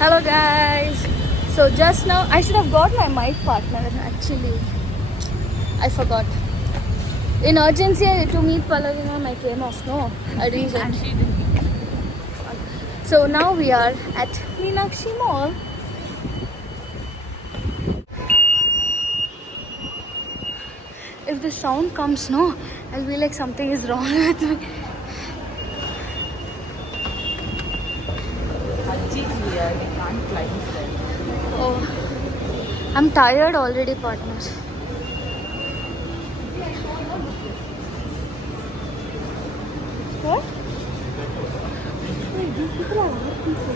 Hello guys. So just now I should have got my mic partner actually. I forgot. In urgency to meet Pallavina, my came off. No, I didn't. So now we are at Meenakshi Mall. If the sound comes, no, I'll be like something is wrong with me. Oh, I'm tired already, partners. What? Wait, these people are not people.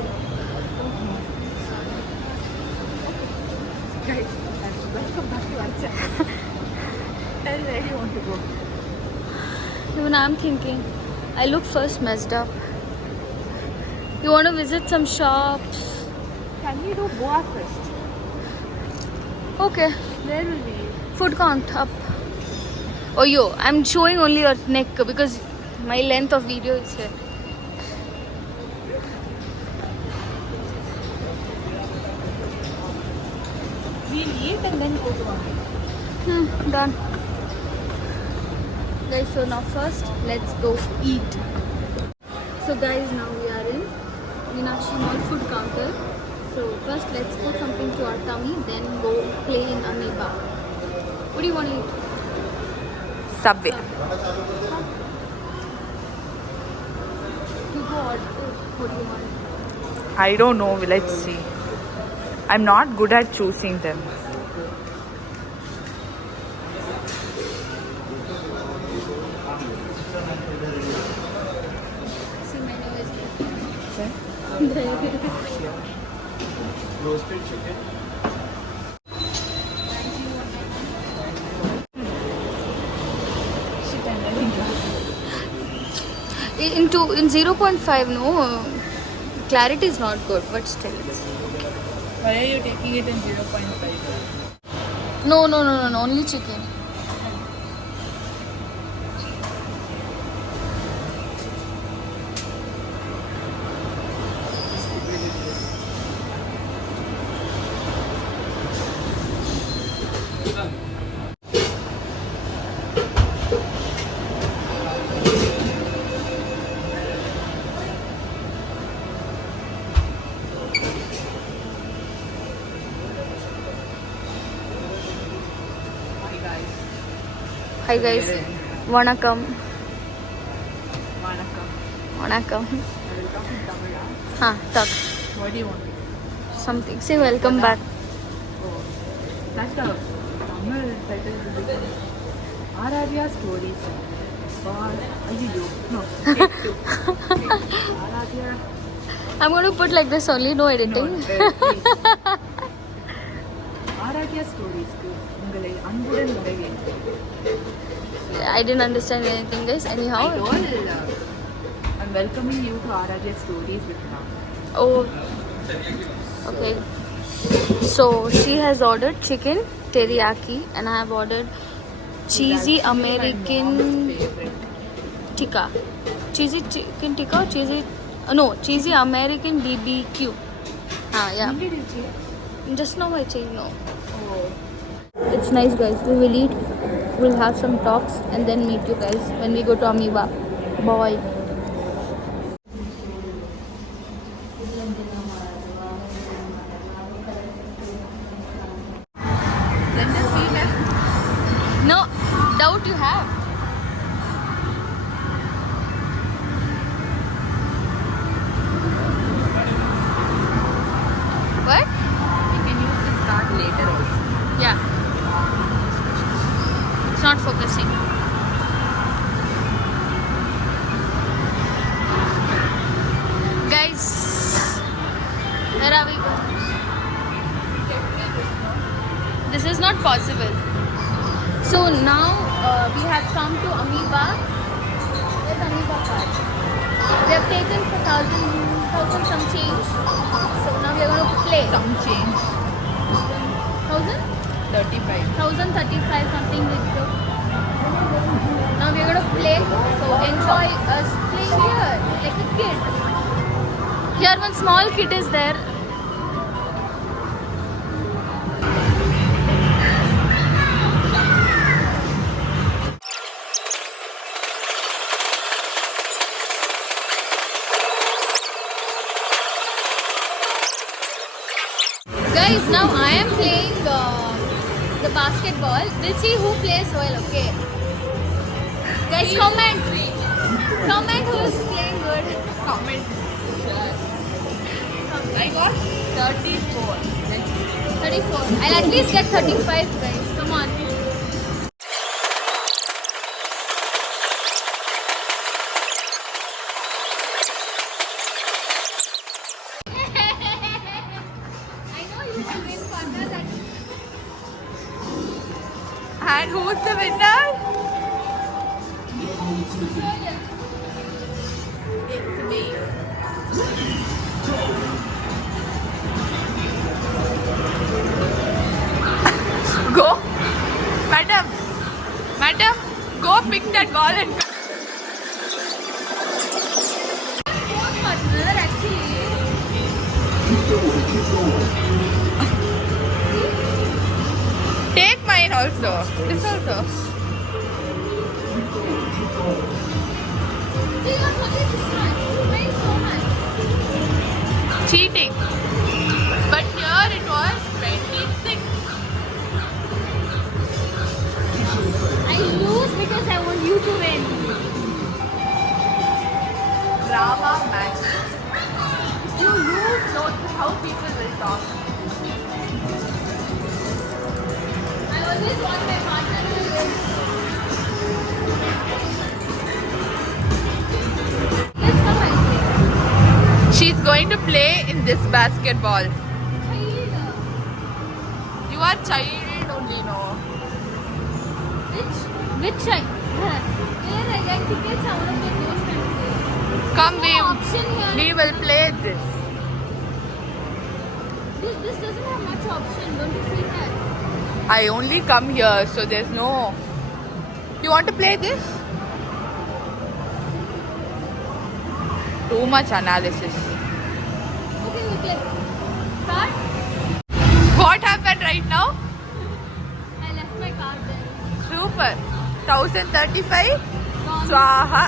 Guys, welcome back to our channel. Tell where you want to go. Even I'm thinking, I look first messed up. You want to visit some shops? Can we do Goa first? Okay. Where will we? Food count up. Oh yo, I'm showing only your neck because my length of video is here. We'll eat and then go to our. Done. Guys, so now first let's go eat. So guys, now we are in Meenakshi Mall food counter. So first let's put something to our tummy, then go play in Amoeba. What do you want to eat? Subway. You go order. What do you want? I don't know. Let's see. I'm not good at choosing them. See, menu is there. Roasted chicken. In 0.5, no, clarity is not good, but still. Why are you taking it in 0.5? No, only chicken. Hi guys, Vanakkam. Vanakkam. Huh, talk. What do you want? Something. Say welcome back. Oh, that's the Tamil title. Aradhya Stories. No. Take two. Aradhya. I'm going to put like this only, no editing. No, Aradhya Stories. உங்களை அன்புடன் வரவேற்கிறேன். I didn't understand anything, guys. Anyhow. I told I'm welcoming you to Aradhya Stories with now. Oh, okay. So she has ordered chicken teriyaki, and I have ordered cheesy American tikka. Cheesy chicken tikka or cheesy? No, cheesy American BBQ. Yeah. When did you change? Just now I changed. No. Oh. It's nice, guys. We will eat. We'll have some talks and then meet you guys when we go to Amoeba. Bye. No doubt you have. What? You can use this card later also. Yeah. It's not focusing. Guys, where are we going? This is not possible. So now we have come to Amoeba. Where's Amoeba card? We have taken for thousand some change. So now we are going to play. Some change. 35. 1035 something like that. Now we are going to play. So enjoy us playing here like a kid. Here one small kid is there. Guys, now I am playing the basketball. We'll see who plays well, okay? Guys, comment. Comment who is playing good. Comment. I got 34. 34. I'll at least get 35, guys. Come on. I know you will win, partner. And who's the winner? It's me. Go. Madam. Madam, go pick that ball and come. What partner, actually? Take mine also. This also. See, you're only this much. Why so much? Cheating. But here it was 26. I lose because I want you to win. Drama match. If you lose, note how people will talk. I always want my partner to win. Let's come and play. She's going to play in this basketball. Child. You are child only, no? Which child? Where I get tickets, I want to play those kind of games. Come, No option here. we will play this. This doesn't have much option. Don't you see that? I only come here, so there's no. You want to play this? Too much analysis. Okay, we play. Card? What happened right now? I left my card there. Super. 1035. Gone. Swaha.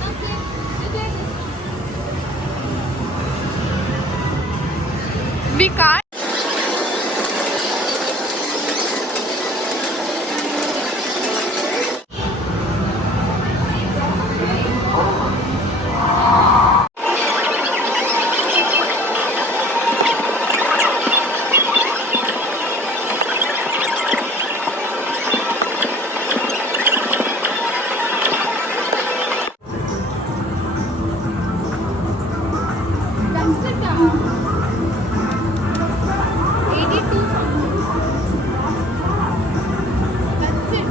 Now play. We play this one. We can't. That's it. 82 something. That's it.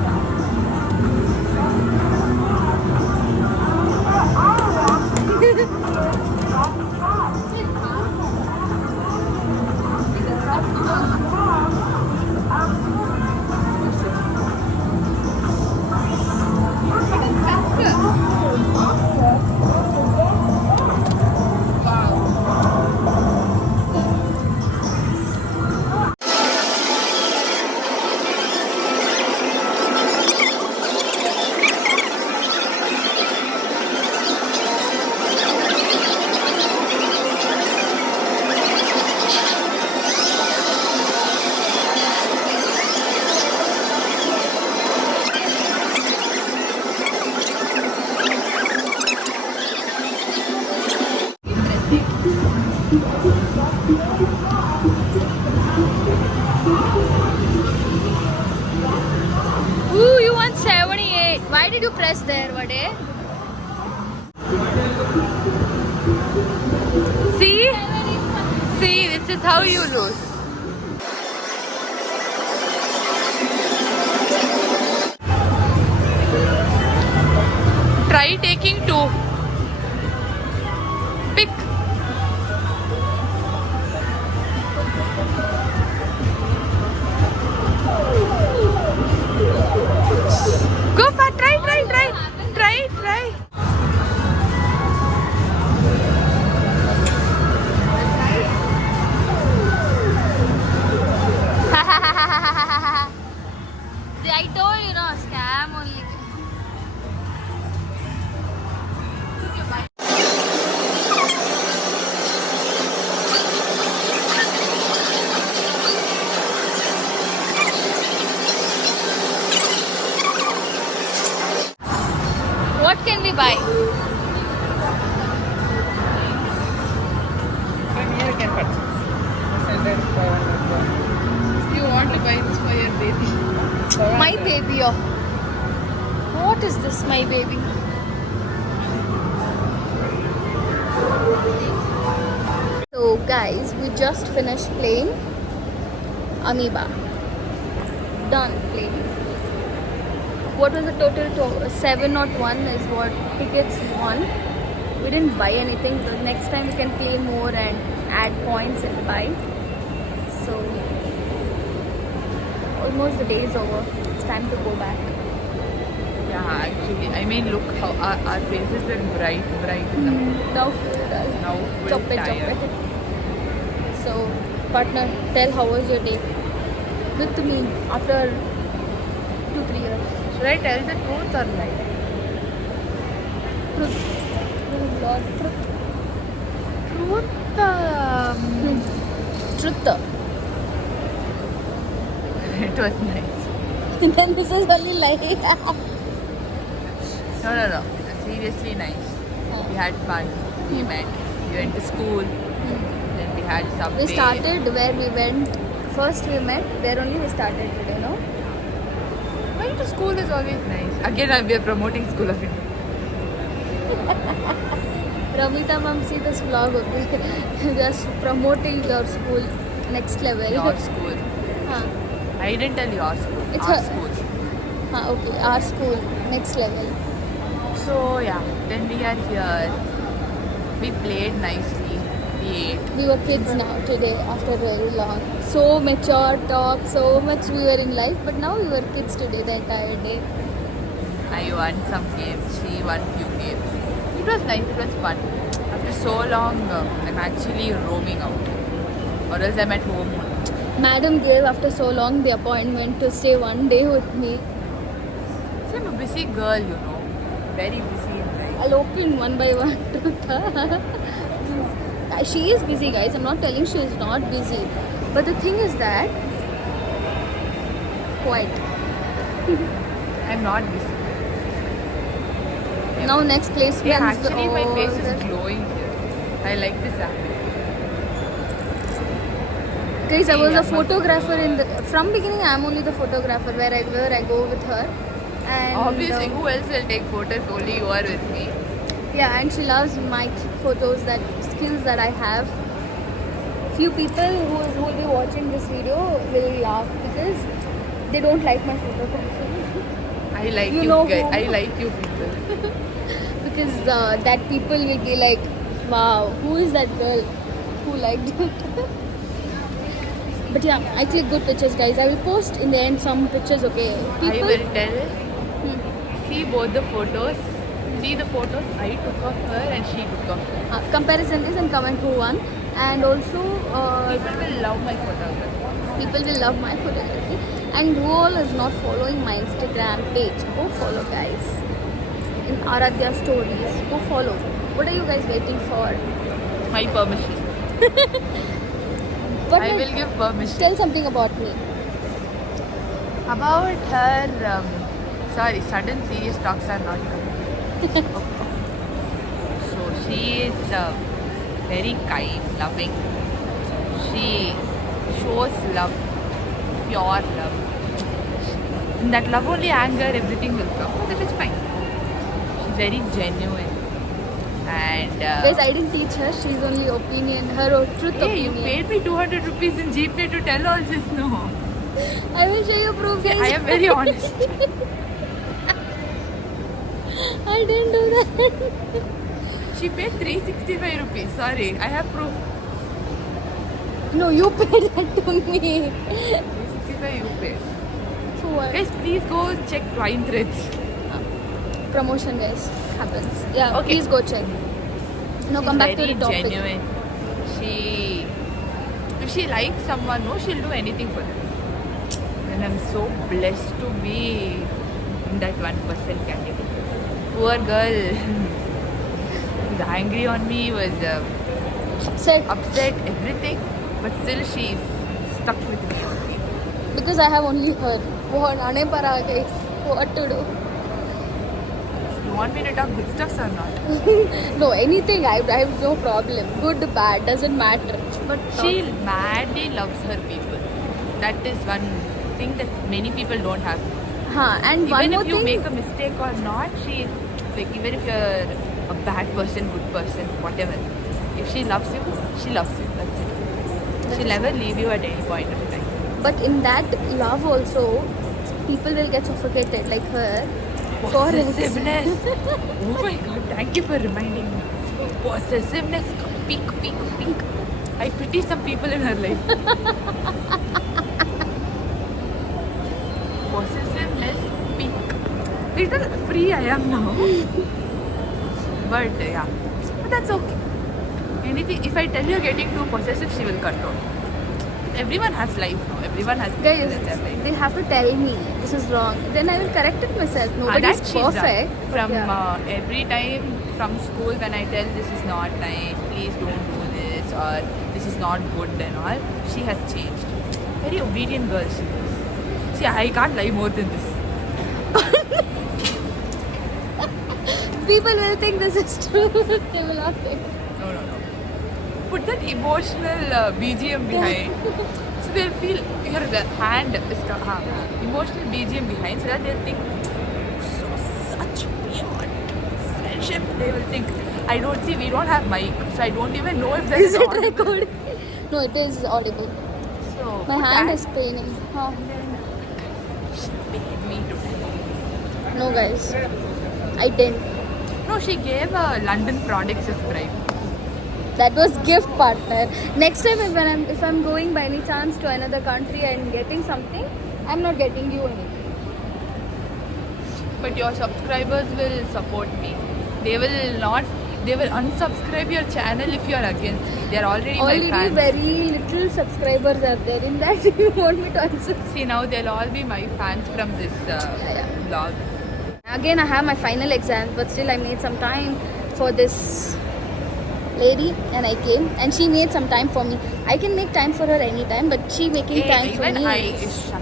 Ooh, you won 78. Why did you press there, Vade? See? See, this is how you lose. Try taking two. Pick. Go for try. Try. I told you, no, scam only. Bye. From here you can purchase. 600, 500. You want to buy this for your baby? My baby. Oh. What is this, my baby? So guys, we just finished playing Amoeba. Done playing. What was the total? 701 is what tickets we won. We didn't buy anything, but next time we can play more and add points and buy. So almost the day is over. It's time to go back. Yeah, actually, I mean, look how our faces were bright enough. Now full dull. Now full Chop it, chop tired. it. So, partner, tell how was your day with me after 2-3 years. Should I tell the truth or lie? Truth. Oh Lord, truth. Truth. Truth. It was nice. Then this is only lie. No. Seriously nice. We had fun. We met. We went to school. Then we had some. We started where we went. First we met. There only we started today, no? Going to school is always nice. Again, we are promoting School of India. Ramita ma'am, see this vlog okay? Just promoting your school next level. Your school. Huh. I didn't tell your school. It's Our a- school. Okay, our school next level. So yeah, then we are here. We played nicely. We ate. We were kids now today after very long. So mature talk, so much we were in life, but now we were kids today the entire day. I won some games. She won few games. It was nice. It was fun. After so long, I'm actually roaming out. Or else I'm at home. Madam gave after so long the appointment to stay one day with me. So I'm a busy girl, you know. Very busy in life. I'll open one by one. She is busy, guys. I'm not telling she is not busy. But the thing is that quite. I'm not busy. Now next place Yeah, plans. actually my face the- is glowing here. I like this app. Guys, I was Yeah, a photographer in the from beginning. I'm only the photographer wherever I go with her. And Obviously, who else will take photos? Only you are with me. yeah, and she loves my photos, that skills that I have. Few people who will be watching this video will laugh because they don't like my photography. I like You you, know guys. who? I like you people. Because that people will be like, wow, who is that girl who liked it? But yeah, I click good pictures, guys. I will post in the end some pictures, okay? I will tell. Hmm. See both the photos. See the photos I took of her and she took of her. Comparison is and comment who won. And also, People will love my photography. people will love my photography. And who all is not following my Instagram page, go follow, guys. In Aradhya Stories, go follow. What are you guys waiting for? My permission. But I will give permission. tell something about me. About her, sorry, sudden serious talks are not good. So she is very kind, loving. She shows love, pure love. In that love only anger, everything will come. But that is fine. She's very genuine. And Guys, I didn't teach her. She's only opinion, her truth hey, you opinion. paid me 200 rupees in GPay to tell all this, no? I will show you proof. See, guys. I am very honest. I didn't do that. She paid 365 rupees. Sorry, I have proof. No, you paid that to me. 365 you paid. For what? Guys, please go check Twine Threads. Promotion, guys, happens. Yeah, Okay. please go check. Now come back to the topic. Genuine. If she likes someone, no, she'll do anything for them. And I'm so blessed to be in that 1% category. Poor girl was angry on me, was Said upset, everything, but still she's stuck with me. because I have only her. What guys? What to do? want me to talk good stuffs or not? No, anything. I have no problem. Good, bad, doesn't matter. But She madly loves her people. That is one thing that many people don't have. and one Even more if you thing. make a mistake or not, she like even if you're a bad person, good person, whatever. If she loves you, she loves you. That's it. She'll never leave you at any point of time. But in that love also, people will get suffocated like her. For Possessiveness. Oh my god, thank you for reminding me. Possessiveness, peak. I pity some people in her life. Possessiveness, peak. Little free I am now. But yeah, but that's okay. Anything, if I tell you getting too possessive, she will control. Everyone has life now. Everyone has people Guys, in their life. they have to tell me this is wrong. Then I will correct it myself. Nobody That is she's done. perfect. but From yeah. every time from school when I tell this is not nice, please don't do this, or this is not good and all, she has changed. Very obedient girl she is. See, I can't lie more than this. People will think this is true. They will not think. No. Put that emotional BGM behind. So they'll feel your hand is emotional BGM behind, so that they'll think such pure friendship. They will think I don't see. We don't have mic, so I don't even know if that Is is it on. recording? No, it is audible. So My put hand that. is paining. Huh. She paid me to. No, guys. I didn't. No, she gave London products as bribe. That was gift, partner. Next time if I'm going by any chance to another country and getting something, I'm not getting you anything. But your subscribers will support me. They will not. They will unsubscribe your channel if you are against. They are already my Already fans. very little subscribers are there. In that, you want me to unsubscribe? See, now they'll all be my fans from this Yeah. vlog. Again, I have my final exam, but still I made some time for this lady and I came and she made some time for me. I can make time for her anytime, but she making time for Even me. I shut up.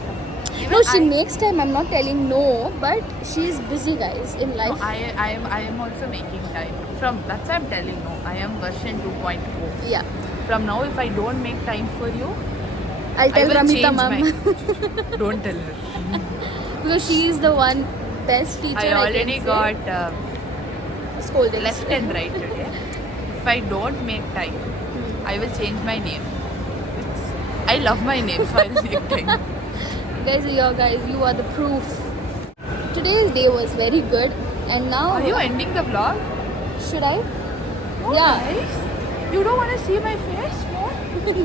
Even No, she I, makes time. I'm not telling no, but she's busy, guys, in No, life. I am also making time. From that's why I'm telling no. I am version 2.0. Yeah, From now, if I don't make time for you, I'll I tell will Ramita change ma'am my. Don't tell her. because she is the one best teacher. I already can got say. Scolded. left and right today. If I don't make time, I will change my name. I love my name, so I'll make time. Guys, you are the proof. Today's day was very good, and now Are you ending the vlog? should I? No, Yeah. guys. You don't want to see my face more?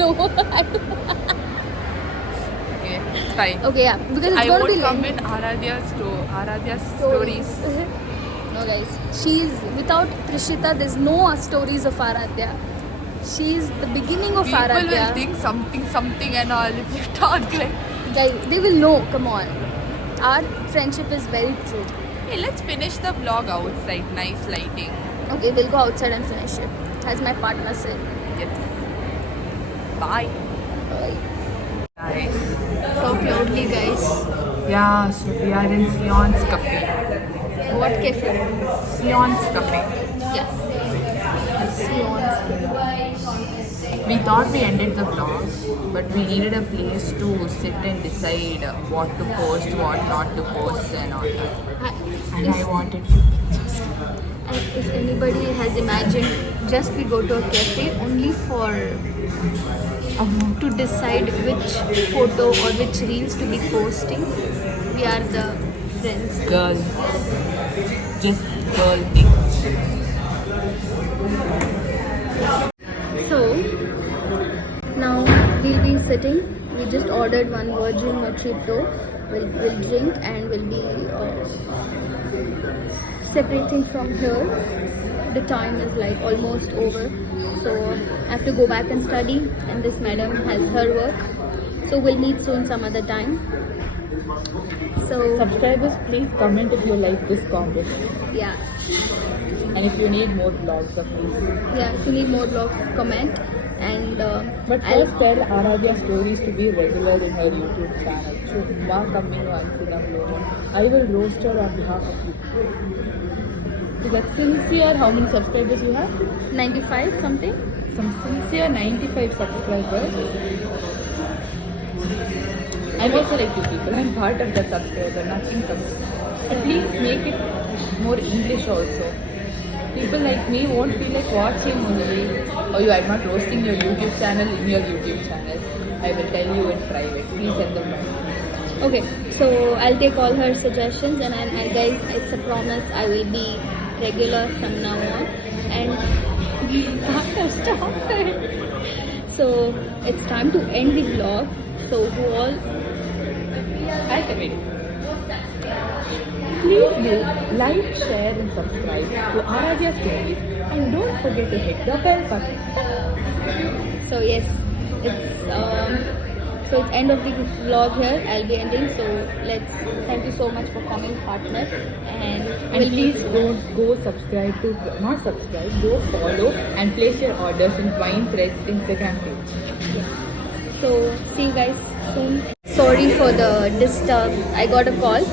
No. Okay, it's fine. Okay, yeah, because it's I going to won't be come late. in Aradhya's stories. No, guys, she's without Trishita. There's no stories of Aradhya. She's the beginning of People Aradhya. will think something and all if you talk like. Guys, they will know. Come on, our friendship is very true. Hey, let's finish the vlog outside. Nice lighting. Okay, we'll go outside and finish it, as my partner said. Yes. Bye. Bye. Guys. Talk loudly, guys. Yeah, so we are in Sion's Cafe. What cafe? Sion's Cafe. Yes. We thought we ended the vlog, but we needed a place to sit and decide what to post, what not to post, and all that. And I wanted to. If anybody has imagined, just we go to a cafe only for to decide which photo or which reels to be posting. We are the friends. Girl. Just girl things. So now we'll be sitting. We just ordered one virgin mojito. We'll drink and we'll be separating from here. The time is like almost over, so I have to go back and study, and this madam has her work, so we'll meet soon some other time. So Subscribers, please comment if you like this combo. yeah, And if you need more vlogs of this. if you need more vlogs, comment. And But I'll first tell Aradhya stories to be regular in her YouTube channel. So, coming once in a blue. I will roast her on behalf of you. Is that sincere? How many subscribers you have? 95 something. Some sincere 95 subscribers. I'm also like you people. I'm part of that subscriber, nothing At least make it more English also. People like me won't feel like watching only. Oh, I'm not roasting your YouTube channel in your YouTube channel. I will tell you in private. Please send them money. Okay, so I'll take all her suggestions, and I guys, it's a promise, I will be regular from now on. And we have to stop it. So it's time to end the vlog. So who all? I can wait. Please do like, share and subscribe to Aradhya Stories and don't forget to hit the bell button. So yes, it's end of the vlog here. I'll be ending. So thank you so much for coming, partner, and And please don't go subscribe to, not subscribe, go follow and place your orders in Wine Threads Instagram page. So see you guys soon. Sorry for the disturb. I got a call.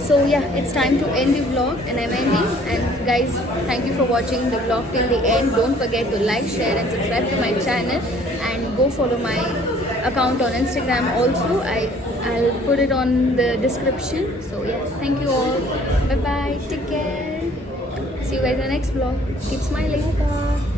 So yeah, it's time to end the vlog, and I'm ending. And guys, thank you for watching the vlog till the end. Don't forget to like, share and subscribe to my channel, and go follow my account on Instagram also. I'll put it on the description. So yes, thank you all. Bye bye. Take care. See you guys in the next vlog. Keep smiling. Bye.